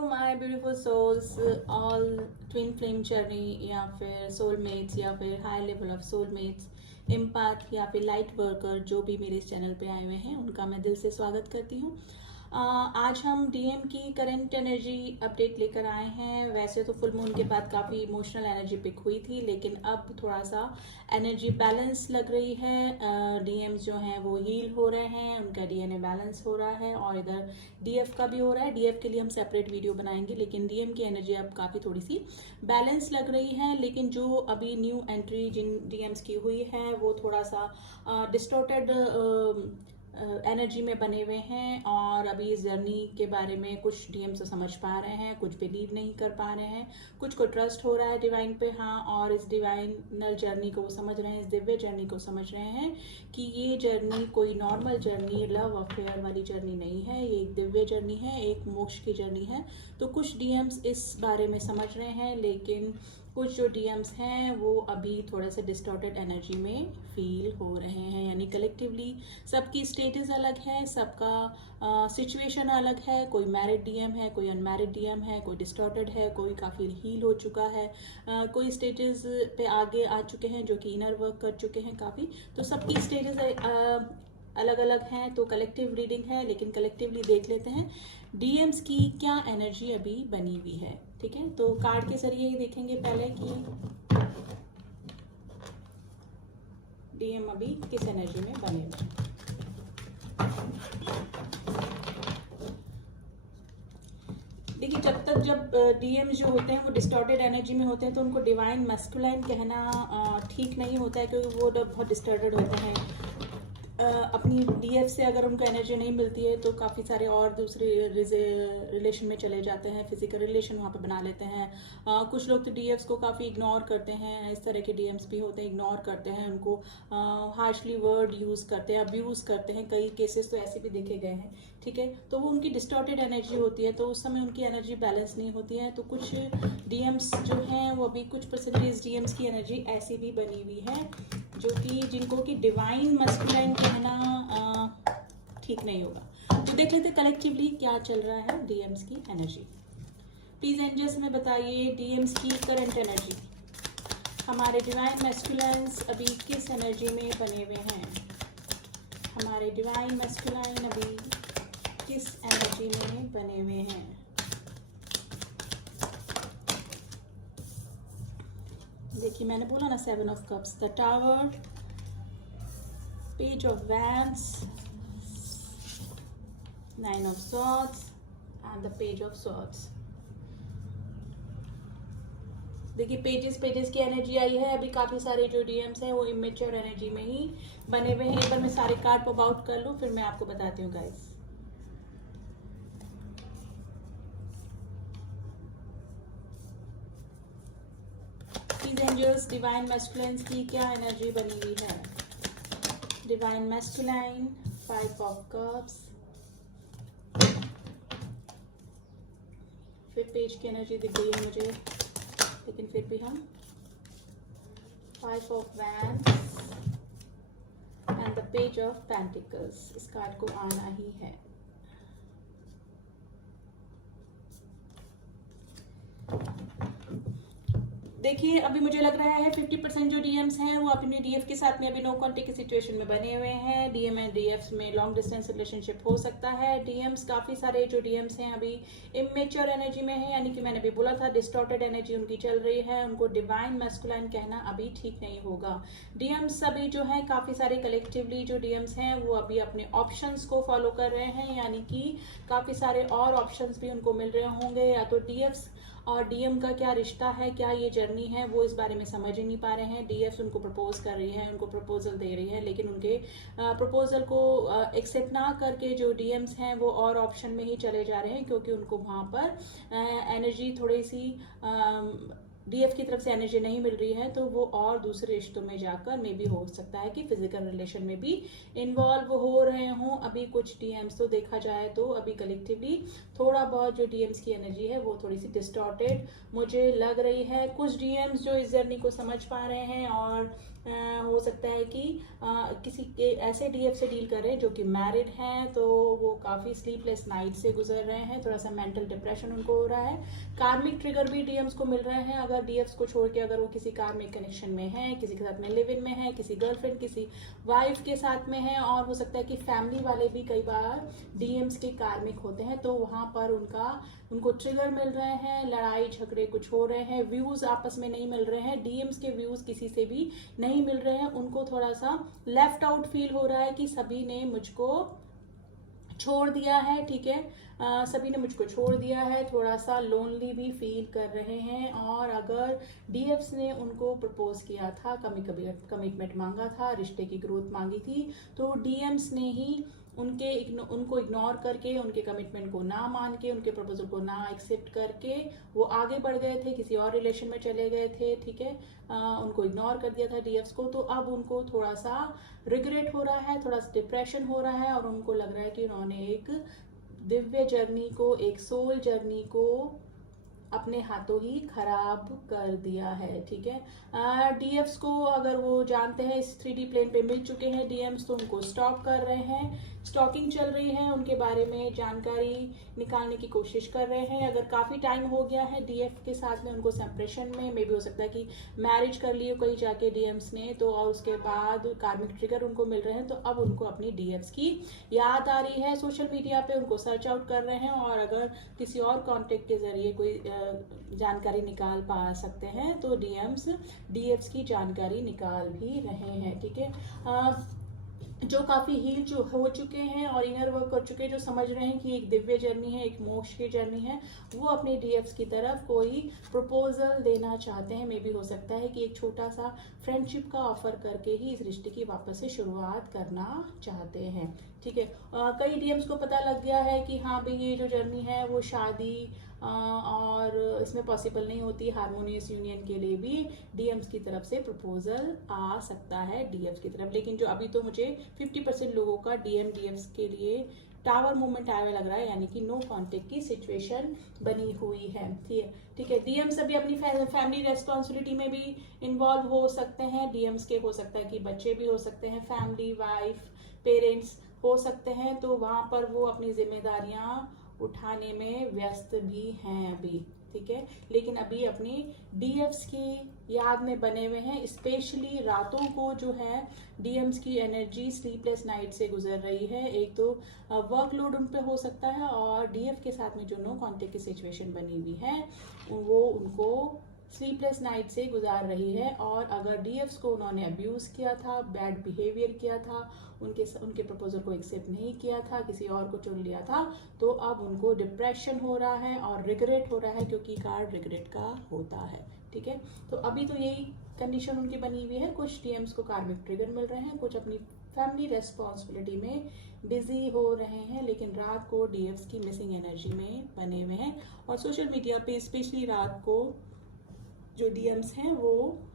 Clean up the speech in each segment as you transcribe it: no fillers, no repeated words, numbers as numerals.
My beautiful souls, all twin flame journey या फिर soulmates या फिर high level of soulmates, empath या फिर लाइट वर्कर जो भी मेरे इस चैनल पे आए हुए हैं उनका मैं दिल से स्वागत करती हूँ। आज हम डीएम की करंट एनर्जी अपडेट लेकर आए हैं। वैसे तो फुल मून के बाद काफ़ी इमोशनल एनर्जी पिक हुई थी, लेकिन अब थोड़ा सा एनर्जी बैलेंस लग रही है। डीएम्स जो हैं वो हील हो रहे हैं, उनका डीएनए बैलेंस हो रहा है और इधर डीएफ का भी हो रहा है। डीएफ के लिए हम सेपरेट वीडियो बनाएंगे, लेकिन डीएम की एनर्जी अब काफ़ी थोड़ी सी बैलेंस लग रही है। लेकिन जो अभी न्यू एंट्री जिन डीएम्स की हुई है वो थोड़ा सा डिस्टॉर्टेड एनर्जी में बने हुए हैं और अभी इस जर्नी के बारे में कुछ डीएम्स तो समझ पा रहे हैं, कुछ बिलीव नहीं कर पा रहे हैं, कुछ को ट्रस्ट हो रहा है डिवाइन पे, हाँ, और इस डिवाइनल जर्नी को वो समझ रहे हैं, इस दिव्य जर्नी को समझ रहे हैं कि ये जर्नी कोई नॉर्मल जर्नी, लव अफेयर वाली जर्नी नहीं है, ये एक दिव्य जर्नी है, एक मोक्ष की जर्नी है। तो कुछ डीएम्स इस बारे में समझ रहे हैं, लेकिन कुछ जो डीएम्स हैं वो अभी थोड़े से डिस्टॉर्टेड एनर्जी में फील हो रहे हैं। यानी कलेक्टिवली सबकी स्टेटस अलग है, सबका सिचुएशन अलग है। कोई मैरिड डीएम है, कोई अनमैरिड डीएम है, कोई डिस्टॉर्टेड है, कोई काफ़ी हील हो चुका है, कोई स्टेटस पे आगे आ चुके हैं जो कि इनर वर्क कर चुके हैं काफ़ी। तो सबकी स्टेटस अलग अलग हैं। तो कलेक्टिव रीडिंग है, लेकिन कलेक्टिवली देख लेते हैं डीएम्स की क्या एनर्जी अभी बनी हुई है। ठीक है, तो कार्ड के जरिए ही देखेंगे पहले कि डीएम अभी किस एनर्जी में बने हुए हैं। देखिए, जब डीएम जो होते हैं वो डिस्टॉर्टेड एनर्जी में होते हैं तो उनको डिवाइन मैस्कुलाइन कहना ठीक नहीं होता है, क्योंकि वो बहुत डिस्टॉर्टेड होते हैं। अपनी डीएफ से अगर उनको एनर्जी नहीं मिलती है तो काफ़ी सारे और दूसरे रिलेशन में चले जाते हैं, फिजिकल रिलेशन वहाँ पे बना लेते हैं। कुछ लोग तो डीएफ्स को काफ़ी इग्नोर करते हैं, इस तरह के डीएम्स भी होते हैं, इग्नोर करते हैं उनको, हार्शली वर्ड यूज़ करते हैं, अब्यूज़ करते हैं। कई केसेस तो ऐसे भी देखे गए हैं। ठीक है, तो वो उनकी डिस्टॉर्टेड एनर्जी होती है, तो उस समय उनकी एनर्जी बैलेंस नहीं होती है। तो कुछ डीएम्स जो हैं वो अभी कुछ परसेंटेज डीएम्स की एनर्जी ऐसी भी बनी हुई है जो कि जिनको कि डिवाइन मस्कुलाइन कहना ठीक नहीं होगा। तो देख लेते कलेक्टिवली क्या चल रहा है डीएम्स की एनर्जी। प्लीज एंजल्स में बताइए डीएम्स की करंट एनर्जी, हमारे डिवाइन मैस्कुलाइन्स अभी किस एनर्जी में बने हुए हैं। हमारे डिवाइन मैस्कुलाइन अभी किस एनर्जी में बने हुए हैं। देखिए, मैंने बोला ना, 7 of cups, the tower, page of wands, 9 of swords and the page of swords. देखिए, पेजेस की एनर्जी आई है। अभी काफी सारे जो डीएम्स हैं वो इमेच्योर एनर्जी में ही बने हुए हैं। एक बार मैं सारे कार्ड पॉप आउट कर लूं, फिर मैं आपको बताती हूँ guys. Please angels, divine masculine की क्या एनर्जी बनी हुई है। डिवाइन मैस्कुलाइन, 5 ऑफ कप्स, फिर पेज की एनर्जी दिख गई है मुझे, लेकिन फिर भी हम 5 of wands and the page of pentacles, इस कार्ड को आना ही है। देखिए, अभी मुझे लग रहा है 50% जो डीएम्स हैं वो अपने डीएफ के साथ में अभी नो कॉन्टेक्ट की सिचुएशन में बने हुए हैं। डीएम एंड डीएफ में लॉन्ग डिस्टेंस रिलेशनशिप हो सकता है। डीएम्स, काफी सारे जो डीएम्स हैं अभी इमेच्योर एनर्जी में है, यानी कि मैंने भी बोला था डिस्टॉर्टेड एनर्जी उनकी चल रही है। उनको डिवाइन मैस्कुलाइन कहना अभी ठीक नहीं होगा। डीएम्स अभी जो है काफी सारे कलेक्टिवली जो डीएम्स हैं वो अभी अपने ऑप्शंस को फॉलो कर रहे हैं, यानी कि काफी सारे और ऑप्शंस भी उनको मिल रहे होंगे। या तो डीएफ्स और डीएम का क्या रिश्ता है, क्या ये जर्नी है, वो इस बारे में समझ ही नहीं पा रहे हैं। डीएफ उनको प्रपोज कर रही है, उनको प्रपोजल दे रही है, लेकिन उनके प्रपोजल को एक्सेप्ट ना करके जो डीएम्स हैं वो और ऑप्शन में ही चले जा रहे हैं, क्योंकि उनको वहाँ पर एनर्जी थोड़ी सी डीएफ की तरफ से एनर्जी नहीं मिल रही है। तो वो और दूसरे रिश्तों में जाकर मे बी हो सकता है कि फिजिकल रिलेशन में भी इन्वॉल्व हो रहे हों। अभी कुछ डीएम्स तो देखा जाए तो अभी कलेक्टिवली थोड़ा बहुत जो डीएम्स की एनर्जी है वो थोड़ी सी डिस्टॉर्टेड मुझे लग रही है। कुछ डीएम्स जो इस जर्नी को समझ पा रहे हैं और हो सकता है कि किसी के ऐसे डीएफ से डील कर रहे हैं जो कि मैरिड हैं, तो वो काफ़ी स्लीपलेस नाइट से गुजर रहे हैं, थोड़ा सा मेंटल डिप्रेशन उनको हो रहा है। कार्मिक ट्रिगर भी डीएम्स को मिल रहे हैं, अगर डीएफ्स को छोड़ के अगर वो किसी कार्मिक कनेक्शन में है, किसी के साथ में लिव इन में है, किसी गर्लफ्रेंड किसी वाइफ के साथ में है, और हो सकता है कि फैमिली वाले भी कई बार डीएम्स के कार्मिक होते हैं, तो वहाँ पर उनको ट्रिगर मिल रहे हैं, लड़ाई झगड़े कुछ हो रहे हैं, व्यूज आपस में नहीं मिल रहे हैं, डीएम्स के व्यूज किसी से भी नहीं मिल रहे हैं, उनको थोड़ा सा लेफ्ट आउट फील हो रहा है कि सभी ने मुझको छोड़ दिया है, ठीक है, सभी ने मुझको छोड़ दिया है, थोड़ा सा लोनली भी फील कर रहे हैं। और अगर डीएफ्स ने उनको प्रपोज किया था, कमिटमेंट मांगा था, रिश्ते की ग्रोथ मांगी थी, तो डीएम्स ने ही उनको इग्नोर करके, उनके कमिटमेंट को ना मान के, उनके प्रपोजल को ना एक्सेप्ट करके वो आगे बढ़ गए थे, किसी और रिलेशन में चले गए थे, ठीक है, उनको इग्नोर कर दिया था डीएफ्स को। तो अब उनको थोड़ा सा रिग्रेट हो रहा है, थोड़ा सा डिप्रेशन हो रहा है, और उनको लग रहा है कि उन्होंने एक दिव्य जर्नी को, एक सोल जर्नी को अपने हाथों ही खराब कर दिया है, ठीक है। डीएफ्स को अगर वो जानते हैं, इस 3D प्लेन पे मिल चुके हैं डीएम्स, तो उनको स्टॉक कर रहे हैं, स्टॉकिंग चल रही है, उनके बारे में जानकारी निकालने की कोशिश कर रहे हैं। अगर काफ़ी टाइम हो गया है डीएफ के साथ में, उनको सेपरेशन में मे भी हो सकता है कि मैरिज कर ली हो कहीं जाके डीएम्स ने, तो और उसके बाद कार्मिक ट्रिगर उनको मिल रहे हैं, तो अब उनको अपनी डीएफ्स की याद आ रही है, सोशल मीडिया पे उनको सर्च आउट कर रहे हैं, और अगर किसी और कॉन्टेक्ट के जरिए कोई जानकारी निकाल पा सकते हैं तो डीएफ्स की जानकारी निकाल भी रहे हैं, ठीक है। जो काफ़ी हील जो हो चुके हैं और इनर वर्क कर चुके हैं, जो समझ रहे हैं कि एक दिव्य जर्नी है, एक मोक्ष की जर्नी है, वो अपने डीएफ्स की तरफ कोई प्रपोजल देना चाहते हैं। मे भी हो सकता है कि एक छोटा सा फ्रेंडशिप का ऑफर करके ही इस रिश्ते की वापस से शुरुआत करना चाहते हैं, ठीक है। कई डीएम्स को पता लग गया है कि हाँ भाई, ये जो जर्नी है वो शादी और इसमें पॉसिबल नहीं होती, हार्मोनियस यूनियन के लिए भी डीएम्स की तरफ से प्रपोजल आ सकता है डीएफ्स की तरफ। लेकिन जो अभी तो मुझे 50% लोगों का डीएफ्स के लिए टावर मूवमेंट आया लग रहा है, यानी कि नो कांटेक्ट की सिचुएशन बनी हुई है, ठीक है। डीएम्स अभी अपनी फैमिली रेस्पॉन्सिबिलिटी में भी इन्वॉल्व हो सकते हैं, डीएम्स के हो सकता है कि बच्चे भी हो सकते हैं, फैमिली, वाइफ, पेरेंट्स हो सकते हैं, तो वहां पर वो अपनी जिम्मेदारियां उठाने में व्यस्त भी हैं अभी, ठीक है। लेकिन अभी अपनी डीएफ्स की याद में बने हुए हैं, स्पेशली रातों को जो है डीएम्स की एनर्जी स्लीपलेस नाइट से गुजर रही है। एक तो वर्कलोड उन पे हो सकता है, और डीएफ के साथ में जो नो कांटेक्ट की सिचुएशन बनी हुई है वो उनको स्लीपलेस नाइट से गुजार रही है। और अगर डीएफ्स को उन्होंने अब्यूज़ किया था, बैड बिहेवियर किया था, उनके प्रपोजल को एक्सेप्ट नहीं किया था, किसी और को चुन लिया था, तो अब उनको डिप्रेशन हो रहा है और रिग्रेट हो रहा है, क्योंकि कार्ड रिग्रेट का होता है, ठीक है। तो अभी तो यही कंडीशन उनकी बनी हुई है। कुछ डीएम्स को कार्मिक ट्रिगर मिल रहे हैं, कुछ अपनी फैमिली रेस्पॉन्सिबिलिटी में बिजी हो रहे हैं, लेकिन रात को डीएफ्स की मिसिंग एनर्जी में बने हुए हैं। और सोशल मीडिया पे स्पेशली रात को जो डीएम्स हैं वो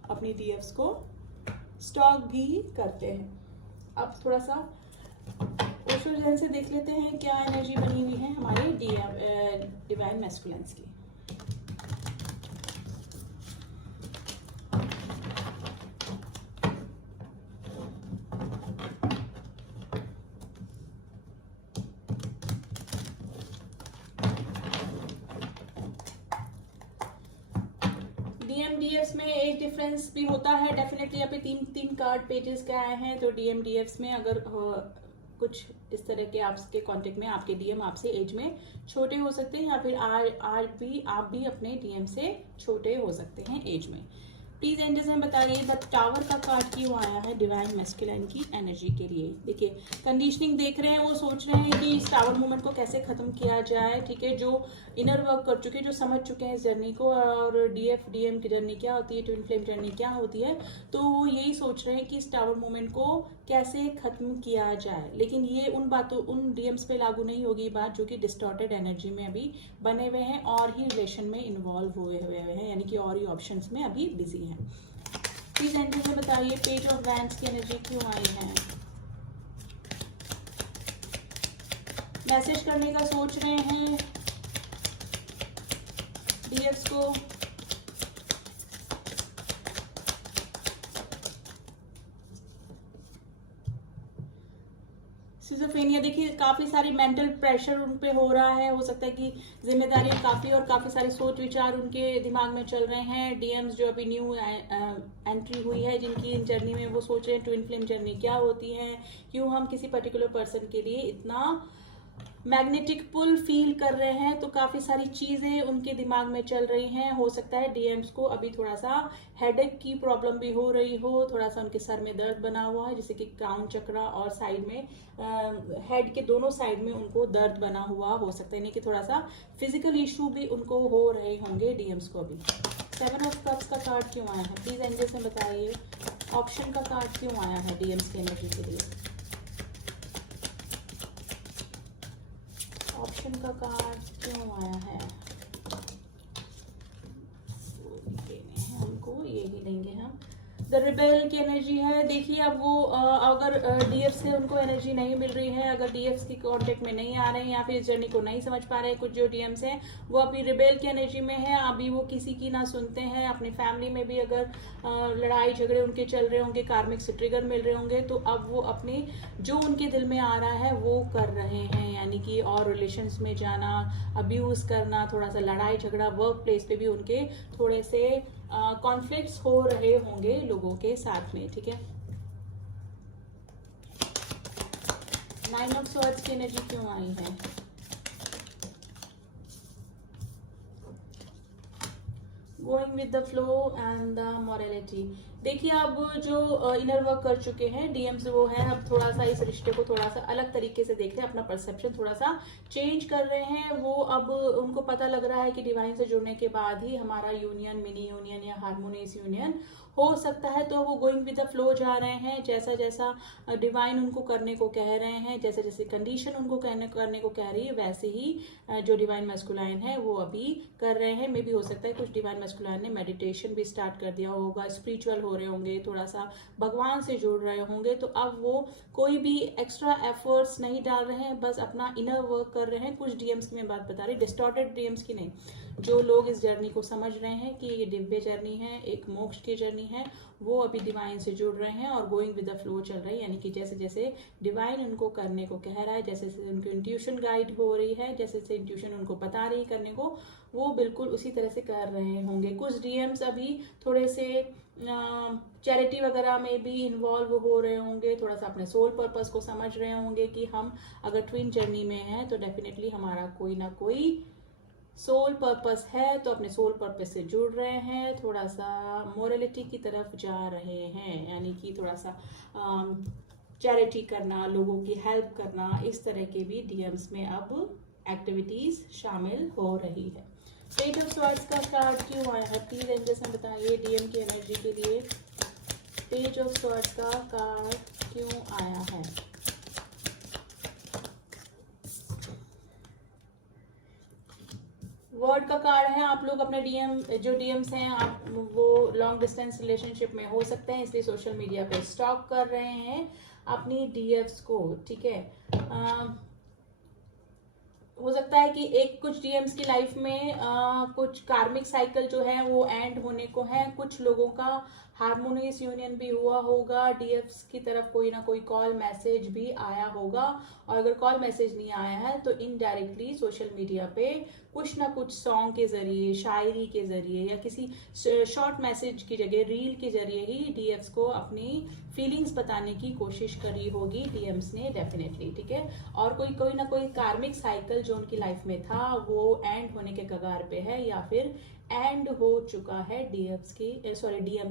अपनी डीएफ्स को स्टॉक भी करते हैं। अब थोड़ा सा ओशो जैन से देख लेते हैं क्या एनर्जी बनी हुई है हमारे डिवाइन मैस्कुलेंस की। डीएम्स में एक डिफरेंस भी होता है डेफिनेटली। यहाँ पे तीन कार्ड पेजेस के आए हैं, तो डीएम्स में अगर कुछ इस तरह के आपके कांटेक्ट में आपके डीएम आपसे एज में छोटे हो सकते हैं, या फिर आप भी अपने डीएम से छोटे हो सकते हैं एज में। प्लीज एंजल्स में बताइए बट टावर का कार्ड क्यों आया है डिवाइन मैस्कुलिन की एनर्जी के लिए। देखिए कंडीशनिंग देख रहे हैं, वो सोच रहे हैं कि इस टावर मूवमेंट को कैसे खत्म किया जाए, ठीक है। जो इनर वर्क कर चुके हैं, जो समझ चुके हैं इस जर्नी को, और डीएम की जर्नी क्या होती है, ट्विन फ्लेम जर्नी क्या होती है, तो वो यही सोच रहे हैं कि इस टावर मूवमेंट को कैसे खत्म किया जाए। लेकिन ये उन डीएम्स पे लागू नहीं होगी बात जो कि डिस्टॉर्टेड एनर्जी में अभी बने हुए हैं और ही रिलेशन में इन्वॉल्व हुए हैं, यानी कि और ही ऑप्शंस में अभी बिजी हैं। प्लीज एंजल्स में बताइए पेज ऑफ वैंड्स की एनर्जी क्यों आई है। मैसेज करने का सोच रहे हैं डीएफ्स को, स्किज़ोफ्रेनिया, देखिए काफ़ी सारी मेंटल प्रेशर उन पे हो रहा है, हो सकता है कि जिम्मेदारी काफ़ी और काफ़ी सारे सोच विचार उनके दिमाग में चल रहे हैं। डीएम्स जो अभी न्यू एंट्री हुई है जिनकी इन जर्नी में, वो सोच रहे हैं ट्विन फ्लेम जर्नी क्या होती है, क्यों हम किसी पर्टिकुलर पर्सन के लिए इतना मैग्नेटिक पुल फील कर रहे हैं। तो काफ़ी सारी चीज़ें उनके दिमाग में चल रही हैं। हो सकता है डीएम्स को अभी थोड़ा सा हेडेक की प्रॉब्लम भी हो रही हो, थोड़ा सा उनके सर में दर्द बना हुआ है, जैसे कि क्राउन चक्रा और साइड में हेड के दोनों साइड में उनको दर्द बना हुआ हो सकता है, यानी कि थोड़ा सा फिजिकल इशू भी उनको हो रहे होंगे डीएम्स को अभी। 7 ऑफ कप्स का कार्ड क्यों आया है, प्लीज एंजल्स में बताइए। ऑप्शन का कार्ड क्यों आया है डीएम्स की एनर्जी के लिए। ऑप्शन का कार्ड क्यों आया है, हमको ये ही लेंगे हम। द रिबेल की एनर्जी है। देखिए अब वो अगर डीएफ से उनको एनर्जी नहीं मिल रही है, अगर डीएफ की कांटेक्ट में नहीं आ रहे हैं या फिर इस जर्नी को नहीं समझ पा रहे हैं, कुछ जो डीएम्स हैं वो अभी रिबेल की एनर्जी में है। अभी वो किसी की ना सुनते हैं। अपनी फैमिली में भी अगर लड़ाई झगड़े उनके चल रहे होंगे, कार्मिक से ट्रिगर मिल रहे होंगे, तो अब वो अपनी जो उनके दिल में आ रहा है वो कर रहे हैं, यानी कि और रिलेशंस में जाना, अब्यूज करना, थोड़ा सा लड़ाई झगड़ा, वर्क प्लेस पे भी उनके थोड़े से कॉन्फ्लिक्ट्स हो रहे होंगे लोगों के साथ में, ठीक है। 9 ऑफ स्वॉर्ड्स की एनर्जी क्यों आई है, going with the flow and the morality. देखिए अब जो इनर वर्क कर चुके हैं डीएम्स वो है, अब थोड़ा सा इस रिश्ते को थोड़ा सा अलग तरीके से देख रहे हैं, अपना परसेप्शन थोड़ा सा चेंज कर रहे हैं। वो अब उनको पता लग रहा है कि डिवाइन से जुड़ने के बाद ही हमारा यूनियन, मिनी यूनियन या हार्मोनियस यूनियन हो सकता है। तो वो गोइंग विद द फ्लो जा रहे हैं, जैसा जैसा डिवाइन उनको करने को कह रहे हैं, जैसे जैसे कंडीशन उनको करने को कह रही है, वैसे ही जो डिवाइन मैस्कुलाइन है वो अभी कर रहे हैं। मे भी हो सकता है कुछ डिवाइन मैस्कुलाइन ने मेडिटेशन भी स्टार्ट कर दिया होगा, स्पिरिचुअल हो रहे होंगे, थोड़ा सा भगवान से जुड़ रहे होंगे। तो अब वो कोई भी एक्स्ट्रा एफर्ट्स नहीं डाल रहे हैं, बस अपना इनर वर्क कर रहे हैं। कुछ डीएम्स की मैं बात बता रही, डिस्टॉर्टेड डीएम्स की नहीं, जो लोग इस जर्नी को समझ रहे हैं कि ये दिव्य जर्नी है, एक मोक्ष की जर्नी है, वो अभी डिवाइन से जुड़ रहे हैं और गोइंग विद द फ्लो चल रही है। यानी कि जैसे जैसे डिवाइन उनको करने को कह रहा है, जैसे जैसे उनको इंट्यूशन गाइड हो रही है, जैसे जैसे इंट्यूशन उनको बता रही है करने को, वो बिल्कुल उसी तरह से कर रहे होंगे। कुछ डीएम्स अभी थोड़े से चैरिटी वगैरह में भी इन्वॉल्व हो रहे होंगे, थोड़ा सा अपने सोल पर्पस को समझ रहे होंगे कि हम अगर ट्विन जर्नी में हैं तो डेफिनेटली हमारा कोई ना कोई सोल पर्पस है, तो अपने सोल पर्पस से जुड़ रहे हैं, थोड़ा सा मोरलिटी की तरफ जा रहे हैं, यानी कि थोड़ा सा चैरिटी करना, लोगों की हेल्प करना, इस तरह के भी डीएम्स में अब एक्टिविटीज शामिल हो रही है। पेज ऑफ स्वॉर्ड्स का कार्ड क्यों आया है, प्लीज एंजल्स में बताइए डीएम की एनर्जी के लिए। पेज ऑफ स्वॉर्ड्स का कार्ड क्यों आया है, वर्ड का कार्ड है। आप लोग अपने जो डीएम्स हैं, आप वो लॉन्ग डिस्टेंस रिलेशनशिप में हो सकते हैं, इसलिए सोशल मीडिया पे स्टॉक कर रहे हैं अपनी डीएफ्स को, ठीक है। हो सकता है कि कुछ डीएम्स की लाइफ में कुछ कार्मिक साइकिल जो है वो एंड होने को है। कुछ लोगों का हार्मोनियस यूनियन भी हुआ होगा, डीएफ्स की तरफ कोई ना कोई कॉल मैसेज भी आया होगा, और अगर कॉल मैसेज नहीं आया है तो इनडायरेक्टली सोशल मीडिया पे कुछ ना कुछ सॉन्ग के जरिए, शायरी के जरिए या किसी शॉर्ट मैसेज की जगह रील के जरिए ही डीएफ्स को अपनी फीलिंग्स बताने की कोशिश करी होगी डीएम्स ने, डेफिनेटली, ठीक है। और कोई ना कोई कार्मिक साइकिल जो उनकी लाइफ में था वो एंड होने के कगार पे है या फिर एंड हो चुका है डीएम्स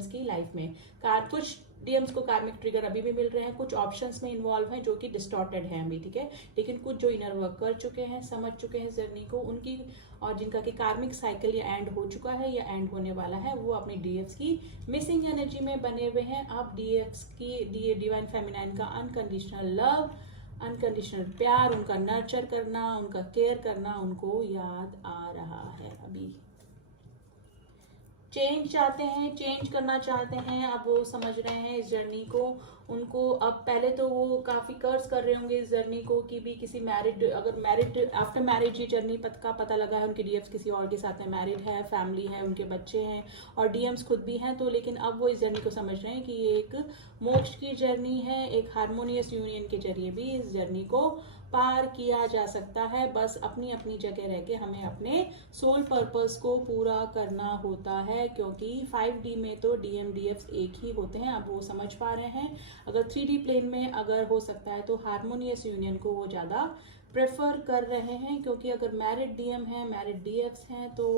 की लाइफ में। कुछ डीएम्स को कार्मिक ट्रिगर अभी भी मिल रहे हैं, कुछ ऑप्शंस में इन्वॉल्व हैं जो कि डिस्टॉर्टेड हैं अभी, ठीक है। लेकिन कुछ जो इनर वर्क कर चुके हैं, समझ चुके हैं जर्नी को, उनकी और जिनका कि कार्मिक साइकिल या एंड हो चुका है या एंड होने वाला है, वो अपनी डीएफ्स की मिसिंग एनर्जी में बने हुए हैं। अब डीएफ्स की डिवाइन फेमिनाइन का अनकंडीशनल लव, अनकंडीशनल प्यार, उनका नर्चर करना, उनका केयर करना उनको याद आ रहा है। अभी चेंज चाहते हैं, चेंज करना चाहते हैं, अब वो समझ रहे हैं इस जर्नी को, उनको अब पहले तो वो काफ़ी कर्स कर रहे होंगे इस जर्नी को कि भी किसी मैरिड, अगर मैरिड आफ्टर मैरिज ये जर्नी का पता लगा है उनके डीएम्स किसी और के साथ में मैरिड है, फैमिली है, उनके बच्चे हैं और डीएम्स खुद भी हैं, तो लेकिन अब वो इस जर्नी को समझ रहे हैं कि ये एक मोक्ष की जर्नी है, एक हार्मोनियस यूनियन के जरिए भी इस जर्नी को पार किया जा सकता है। बस अपनी अपनी जगह रह के हमें अपने सोल पर्पस को पूरा करना होता है, क्योंकि 5D में तो DMDFs एक ही होते हैं, अब वो समझ पा रहे हैं। अगर 3D प्लेन में अगर हो सकता है तो हार्मोनियस यूनियन को वो ज़्यादा प्रेफर कर रहे हैं, क्योंकि अगर मैरिड DM है, मैरिड DFs हैं तो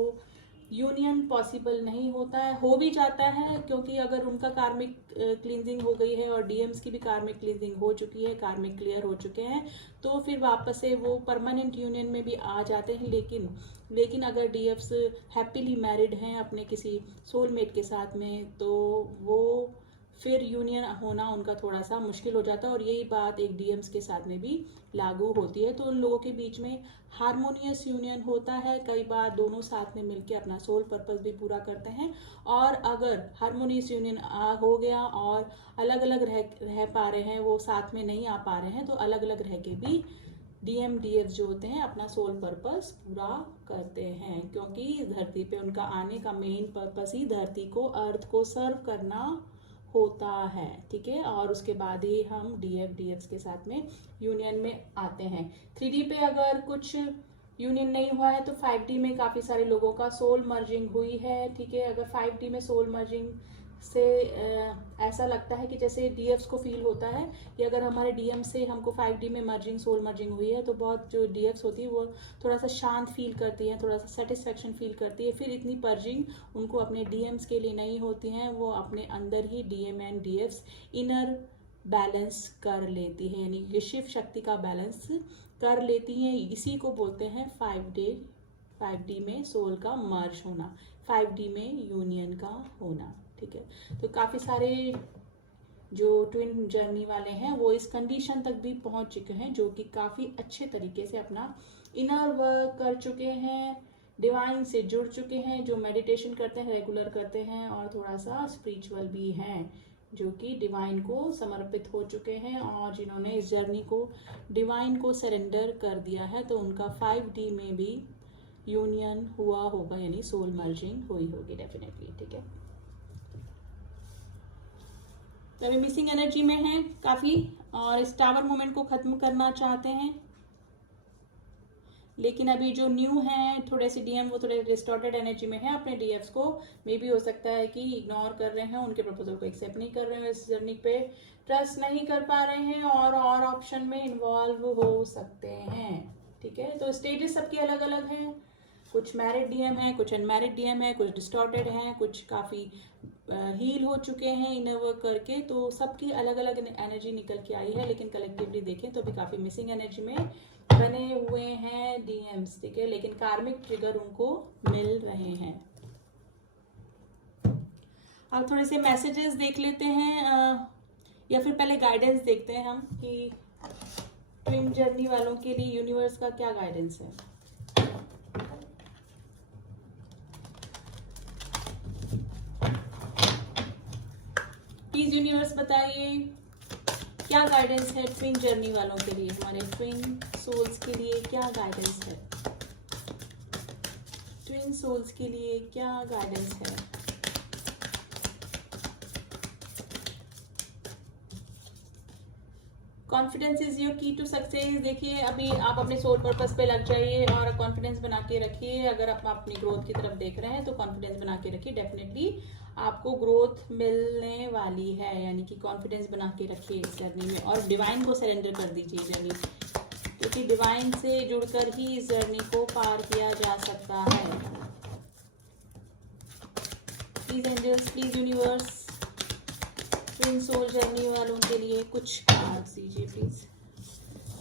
यूनियन पॉसिबल नहीं होता है, हो भी जाता है क्योंकि अगर उनका कार्मिक क्लींजिंग हो गई है और डीएम्स की भी कार्मिक क्लींजिंग हो चुकी है, कार्मिक क्लियर हो चुके हैं, तो फिर वापस से वो परमानेंट यूनियन में भी आ जाते हैं। लेकिन अगर डीएफ्स हैप्पीली मैरिड हैं अपने किसी सोलमेट के साथ में, तो वो फिर यूनियन होना उनका थोड़ा सा मुश्किल हो जाता है और यही बात एक डीएम्स के साथ में भी लागू होती है। तो उन लोगों के बीच में हार्मोनियस यूनियन होता है, कई बार दोनों साथ में मिलकर अपना सोल पर्पस भी पूरा करते हैं। और अगर हार्मोनियस यूनियन हो गया और अलग अलग रह पा रहे हैं, वो साथ में नहीं आ पा रहे हैं, तो अलग अलग रह के भी DMDF जो होते हैं अपना सोल पर्पस पूरा करते हैं, क्योंकि धरती पे उनका आने का मेन पर्पस ही धरती को, अर्थ को सर्व करना होता है। ठीक है, और उसके बाद ही हम DFs के साथ में यूनियन में आते हैं। 3D पे अगर कुछ यूनियन नहीं हुआ है तो 5D में काफ़ी सारे लोगों का सोल मर्जिंग हुई है। ठीक है, अगर 5D में सोल मर्जिंग से ऐसा लगता है कि जैसे DFs को फील होता है कि अगर हमारे DM से हमको 5D में मर्जिंग, सोल मर्जिंग हुई है, तो बहुत जो DFs होती है वो थोड़ा सा शांत फील करती है, थोड़ा सा सेटिस्फेक्शन फील करती है। फिर इतनी पर्जिंग उनको अपने DMs के लिए नहीं होती हैं, वो अपने अंदर ही DM and DFs inner balance कर लेती है, यानी कि शिव शक्ति का बैलेंस कर लेती हैं। इसी को बोलते हैं 5D में सोल का मर्ज होना, 5D में यूनियन का होना। ठीक है, तो काफ़ी सारे जो ट्विन जर्नी वाले हैं वो इस कंडीशन तक भी पहुंच चुके हैं, जो कि काफ़ी अच्छे तरीके से अपना इनर वर्क कर चुके हैं, डिवाइन से जुड़ चुके हैं, जो मेडिटेशन करते हैं, रेगुलर करते हैं और थोड़ा सा स्पिरिचुअल भी हैं, जो कि डिवाइन को समर्पित हो चुके हैं और जिन्होंने इस जर्नी को डिवाइन को सरेंडर कर दिया है, तो उनका 5D में भी यूनियन हुआ होगा, यानी सोल मर्जिंग हुई होगी डेफिनेटली। ठीक है, तो अभी मिसिंग एनर्जी में है काफ़ी और इस टावर मोमेंट को ख़त्म करना चाहते हैं, लेकिन अभी जो न्यू है थोड़े से DM वो थोड़े डिस्टॉर्टेड एनर्जी में है, अपने DFs को मे भी हो सकता है कि इग्नोर कर रहे हैं, उनके प्रपोजल को एक्सेप्ट नहीं कर रहे हैं, इस जर्नी पे ट्रस्ट नहीं कर पा रहे हैं और ऑप्शन में इन्वॉल्व हो सकते हैं। ठीक है, तो स्टेजेस सबकी अलग अलग हैं, कुछ मैरिड DM है, कुछ अनमैरिड DM है, कुछ डिस्टॉर्टेड हैं, कुछ काफ़ी हील हो चुके हैं इनर वर्क करके, तो सबकी अलग अलग एनर्जी निकल के आई है, लेकिन कलेक्टिवली देखें तो अभी काफ़ी मिसिंग एनर्जी में बने हुए हैं DMs। ठीक है, लेकिन कार्मिक ट्रिगर उनको मिल रहे हैं। अब थोड़े से मैसेजेस देख लेते हैं या फिर पहले गाइडेंस देखते हैं हम कि ट्विन जर्नी वालों के लिए यूनिवर्स का क्या गाइडेंस है। प्लीज यूनिवर्स बताइए क्या गाइडेंस है ट्विन जर्नी वालों के लिए, हमारे ट्विन सोल्स के लिए क्या गाइडेंस है, ट्विन सोल्स के लिए क्या गाइडेंस है। कॉन्फिडेंस इज योर की टू सक्सेस। देखिए, अभी आप अपने सोल पर्पस पे लग जाइए और कॉन्फिडेंस बना के रखिए। अगर आप अपनी ग्रोथ की तरफ देख रहे हैं तो कॉन्फिडेंस बना के रखिए, डेफिनेटली आपको ग्रोथ मिलने वाली है, यानी कि कॉन्फिडेंस बना के रखिए इस जर्नी में और डिवाइन को सरेंडर कर दीजिए जर्नी, क्योंकि डिवाइन से जुड़कर ही इस जर्नी को पार किया जा सकता है। Please angels, please universe, twin soul journey वालों के लिए कुछ कार्ड्स दीजिए प्लीज।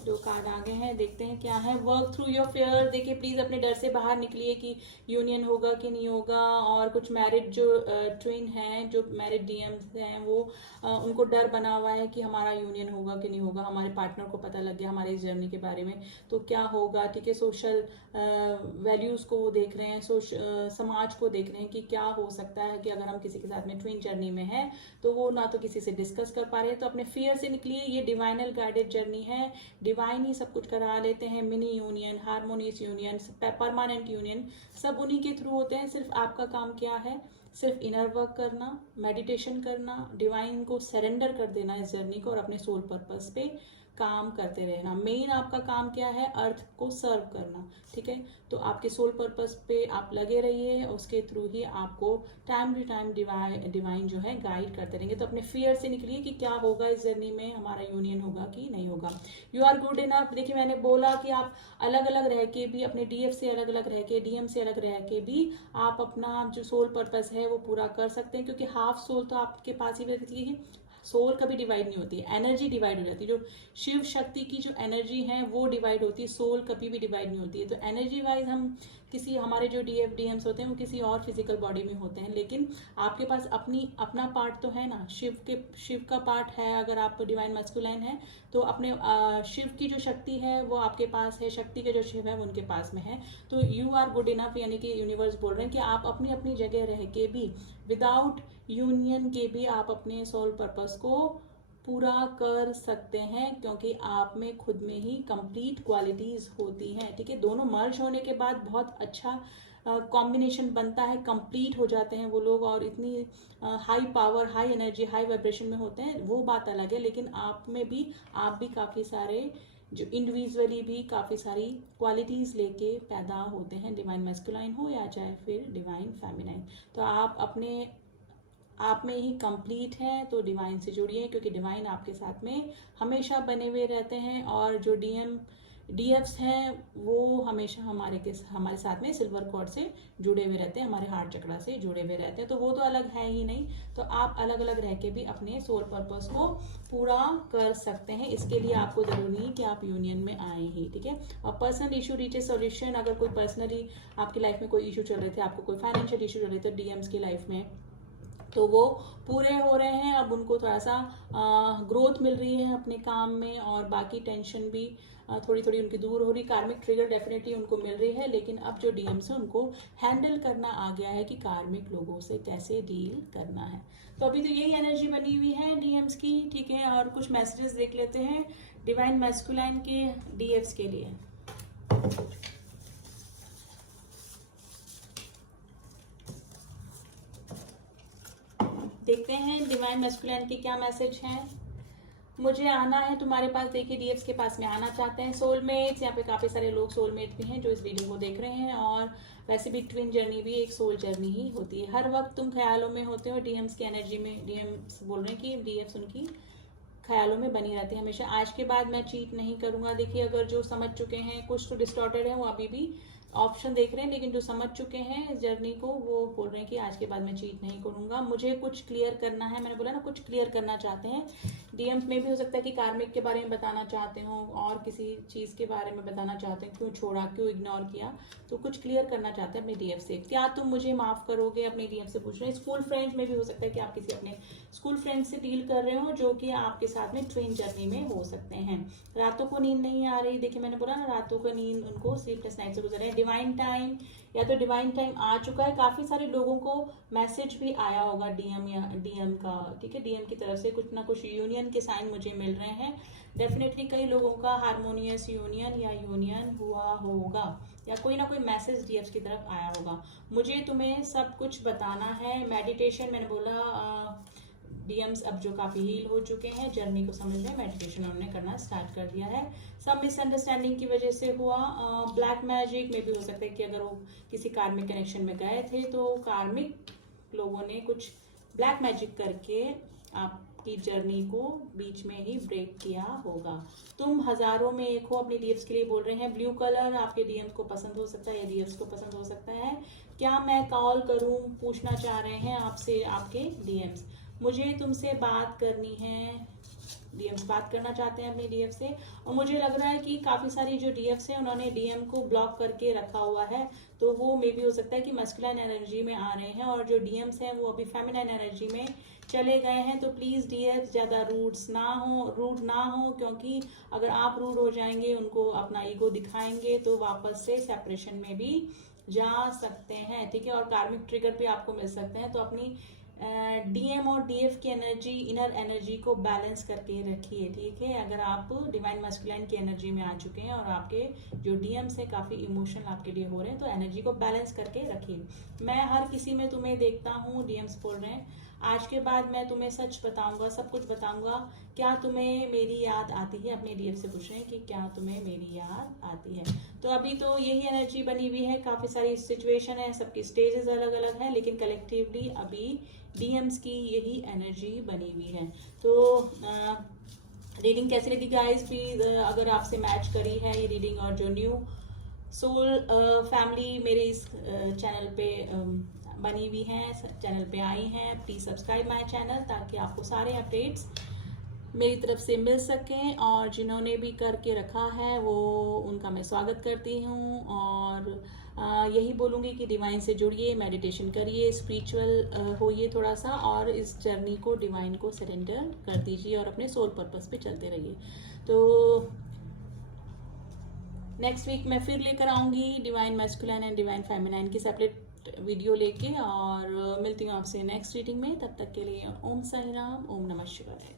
दो कार्ड आ गए हैं, देखते हैं क्या है। Work through your fear. देखिए प्लीज अपने डर से बाहर निकलिए कि यूनियन होगा कि नहीं होगा। और कुछ मैरिड जो ट्विन हैं, जो मैरिड डीएम्स हैं, वो उनको डर बना हुआ है कि हमारा यूनियन होगा कि नहीं होगा। हमारे पार्टनर को पता लग गया हमारे इस जर्नी के बारे में, तो क्या होगा, ठीक है। सोशल वैल्यूज को वो देख रहे हैं, समाज को देख रहे हैं कि क्या हो सकता है कि अगर हम किसी के साथ में ट्विन जर्नी में है तो वो ना तो किसी से डिस्कस कर पा रहे हैं। तो अपने फियर से निकलिए, ये डिवाइनल गाइडेड जर्नी है, डिवाइन ही सब कुछ करा लेते हैं। Mini union, harmonious union, permanent union सब उन्हीं के थ्रू होते हैं। सिर्फ आपका काम क्या है, सिर्फ इनर वर्क करना, मेडिटेशन करना, डिवाइन को सरेंडर कर देना इस जर्नी को और अपने सोल पर्पस पे काम करते रहना। मेन आपका काम क्या है, अर्थ को सर्व करना, ठीक है। तो आपके सोल पर्पस पे आप लगे रहिए, उसके थ्रू ही आपको टाइम टू टाइम डिवाइन जो है गाइड करते रहेंगे। तो अपने फियर से निकलिए कि क्या होगा इस जर्नी में, हमारा यूनियन होगा कि नहीं होगा। You are good enough. देखिए मैंने बोला कि आप अलग अलग रह के भी, अपने डीएफ से अलग अलग रह के, डीएम से अलग रह के भी आप अपना जो सोल पर्पस है वो पूरा कर सकते हैं, क्योंकि हाफ सोल तो आपके पास ही रहती है। सोल कभी डिवाइड नहीं होती है, एनर्जी डिवाइड हो जाती है। जो शिव शक्ति की जो एनर्जी है वो डिवाइड होती है, सोल कभी भी डिवाइड नहीं होती है। तो एनर्जी वाइज हम किसी, हमारे जो डीएफ डीएम्स होते हैं वो किसी और फिजिकल बॉडी में होते हैं, लेकिन आपके पास अपना पार्ट तो है ना। शिव का पार्ट है, अगर आप डिवाइन मैस्कुलाइन है तो अपने शिव की जो शक्ति है वो आपके पास है, शक्ति के जो शिव है वो उनके पास में है। तो यू आर गुड इनफ, यानी कि यूनिवर्स बोल रहे हैं कि आप अपनी अपनी जगह रह के भी, विदाउट यूनियन के भी आप अपने सोल पर्पस को पूरा कर सकते हैं, क्योंकि आप में खुद में ही कंप्लीट क्वालिटीज होती हैं, ठीक है। दोनों मर्ज होने के बाद बहुत अच्छा कॉम्बिनेशन बनता है, कंप्लीट हो जाते हैं वो लोग, और इतनी high power, high energy, high vibration में होते हैं, वो बात अलग है। लेकिन आप में भी, आप भी काफ़ी सारे जो इंडिविजुअली भी काफ़ी सारी क्वालिटीज़ लेके पैदा होते हैं, डिवाइन मैस्कुलाइन हो या चाहे फिर डिवाइन फेमिनाइन। तो आप में ही कंप्लीट है। तो डिवाइन से जुड़िए, क्योंकि डिवाइन आपके साथ में हमेशा बने हुए रहते हैं। और जो डीएफ्स हैं वो हमेशा हमारे साथ में सिल्वर कॉर्ड से जुड़े हुए रहते हैं, हमारे हार्ट चक्रा से जुड़े हुए रहते हैं। तो वो तो अलग है ही नहीं। तो आप अलग अलग रह के भी अपने सोल पर्पस को पूरा कर सकते हैं। इसके लिए आपको जरूरी नहीं कि आप यूनियन में आए ही, ठीक है। और पर्सनल इशू रीचेस सॉल्यूशन। अगर कोई पर्सनली आपकी लाइफ में कोई इशू चल रहे थे, आपको कोई फाइनेंशियल इशू चल रहे थे डीएम्स की लाइफ में, तो वो पूरे हो रहे हैं। अब उनको थोड़ा सा ग्रोथ मिल रही है अपने काम में, और बाकी टेंशन भी थोड़ी थोड़ी उनकी दूर हो रही। कार्मिक ट्रिगर डेफिनेटली उनको मिल रही है, लेकिन अब जो डीएम्स है उनको हैंडल करना आ गया है कि कार्मिक लोगों से कैसे डील करना है। तो अभी तो यही एनर्जी बनी हुई है डीएम्स की, ठीक है। और कुछ मैसेजेस देख लेते हैं डिवाइन मैस्कुलाइन के डीएफ्स के लिए। देखते हैं डिवाइन मैस्कुलाइन की क्या मैसेज है। मुझे आना है तुम्हारे पास। देखिए डीएफ्स के पास में आना चाहते हैं सोलमेट्स। यहाँ पे काफ़ी सारे लोग सोलमेट भी हैं जो इस वीडियो को देख रहे हैं। और वैसे भी ट्विन जर्नी भी एक सोल जर्नी ही होती है। हर वक्त तुम ख्यालों में होते हो, डीएम्स की एनर्जी में। डीएम्स बोल रहे हैं कि डीएफ्स उनकी ख्यालों में बनी रहती है हमेशा। आज के बाद मैं चीट नहीं करूंगा। देखिए अगर जो समझ चुके हैं, कुछ तो डिस्टॉर्टेड है वो अभी भी ऑप्शन देख रहे हैं, लेकिन जो समझ चुके हैं इस जर्नी को वो बोल रहे हैं कि आज के बाद मैं चीट नहीं करूंगा। मुझे कुछ क्लियर करना है, मैंने बोला ना कुछ क्लियर करना चाहते हैं। डीएम्स में भी हो सकता है कि कार्मिक के बारे में बताना चाहते हो, और किसी चीज़ के बारे में बताना चाहते हैं, क्यों छोड़ा, क्यों इग्नोर किया। तो कुछ क्लियर करना चाहते हैं अपने डीएफ से। क्या तुम मुझे माफ़ करोगे, अपने डीएफ से पूछ रहे हैं। स्कूल फ्रेंड्स में भी हो सकता है कि आप किसी अपने स्कूल फ्रेंड से डील कर रहे हो, जो कि आपके साथ में ट्विन जर्नी में हो सकते हैं। रातों को नींद नहीं आ रही। देखिए मैंने बोला ना, रातों का नींद उनको स्लीपलेस नाइट से गुजर रहे हैं। डिवाइन टाइम, या तो डिवाइन टाइम आ चुका है। काफ़ी सारे लोगों को मैसेज भी आया होगा डीएम का, ठीक है। डीएम की तरफ से कुछ ना कुछ यूनियन के साइन मुझे मिल रहे हैं। डेफिनेटली कई लोगों का हारमोनियस यूनियन या यूनियन हुआ होगा, या कोई ना कोई मैसेज डीएफ की तरफ आया होगा। मुझे तुम्हें सब कुछ बताना है। मेडिटेशन, मैंने बोला डीएम्स अब जो काफ़ी हील हो चुके हैं, जर्नी को समझ रहे, मेडिटेशन उन्होंने करना स्टार्ट कर दिया है। सब मिसअंडरस्टैंडिंग की वजह से हुआ। ब्लैक मैजिक में भी हो सकता है कि अगर वो किसी कार्मिक कनेक्शन में गए थे तो कार्मिक लोगों ने कुछ ब्लैक मैजिक करके आपकी जर्नी को बीच में ही ब्रेक किया होगा। तुम हजारों में एक हो, अपने डीएफ्स के लिए बोल रहे हैं। ब्लू कलर आपके डीएम्स को पसंद हो सकता है या डीएफ्स को पसंद हो सकता है। क्या मैं कॉल करूं, पूछना चाह रहे हैं आपसे आपके डीएम्स। मुझे तुमसे बात करनी है, डीएम्स बात करना चाहते हैं अपने डीएफ से, और मुझे लग रहा है कि काफ़ी सारी जो डीएफ्स हैं उन्होंने डीएम को ब्लॉक करके रखा हुआ है, तो वो मे भी हो सकता है कि मस्कुलाइन एनर्जी में आ रहे हैं, और जो डीएम्स हैं वो अभी फेमिनाइन एनर्जी में चले गए हैं। तो प्लीज़ डीएफ ज़्यादा रूड ना हो, क्योंकि अगर आप रूड हो जाएंगे, उनको अपना ईगो दिखाएंगे, तो वापस से सेपरेशन में भी जा सकते हैं, ठीक है। और कार्मिक ट्रिगर भी आपको मिल सकते हैं। तो अपनी डीएम और डीएफ की एनर्जी, इनर एनर्जी को बैलेंस करके रखिए, ठीक है। अगर आप डिवाइन मैस्कुलाइन की एनर्जी में आ चुके हैं और आपके जो डीएम से काफ़ी इमोशनल आपके लिए हो रहे हैं, तो एनर्जी को बैलेंस करके रखिए। मैं हर किसी में तुम्हें देखता हूँ, डीएम्स बोल रहे हैं, आज के बाद मैं तुम्हें सच बताऊंगा, सब कुछ बताऊंगा। क्या तुम्हें मेरी याद आती है? अपने डीएफ से पूछ रहे हैं कि क्या तुम्हें मेरी याद आती है। तो अभी तो यही एनर्जी बनी हुई है, काफ़ी सारी सिचुएशन है, सबकी स्टेजेस अलग अलग है, लेकिन कलेक्टिवली अभी डीएम्स की यही एनर्जी बनी हुई है। तो रीडिंग कैसी लगी गाइस? प्लीज अगर आपसे मैच करी है ये रीडिंग, और जो न्यू सोल फैमिली मेरे इस चैनल पे बनी हुई हैं, चैनल पे आई हैं, प्लीज़ सब्सक्राइब माय चैनल, ताकि आपको सारे अपडेट्स मेरी तरफ से मिल सकें। और जिन्होंने भी करके रखा है वो उनका मैं स्वागत करती हूँ, और यही बोलूँगी कि डिवाइन से जुड़िए, मेडिटेशन करिए, स्पिरिचुअल होइए थोड़ा सा, और इस जर्नी को, डिवाइन को सरेंडर कर दीजिए और अपने सोल पर्पस पे चलते रहिए। तो नेक्स्ट वीक मैं फिर लेकर आऊँगी divine masculine and divine feminine की सेपरेट वीडियो लेके, और मिलती हूँ आपसे नेक्स्ट रीडिंग में। तब तक के लिए ओम साई राम, ओम नमः शिवाय।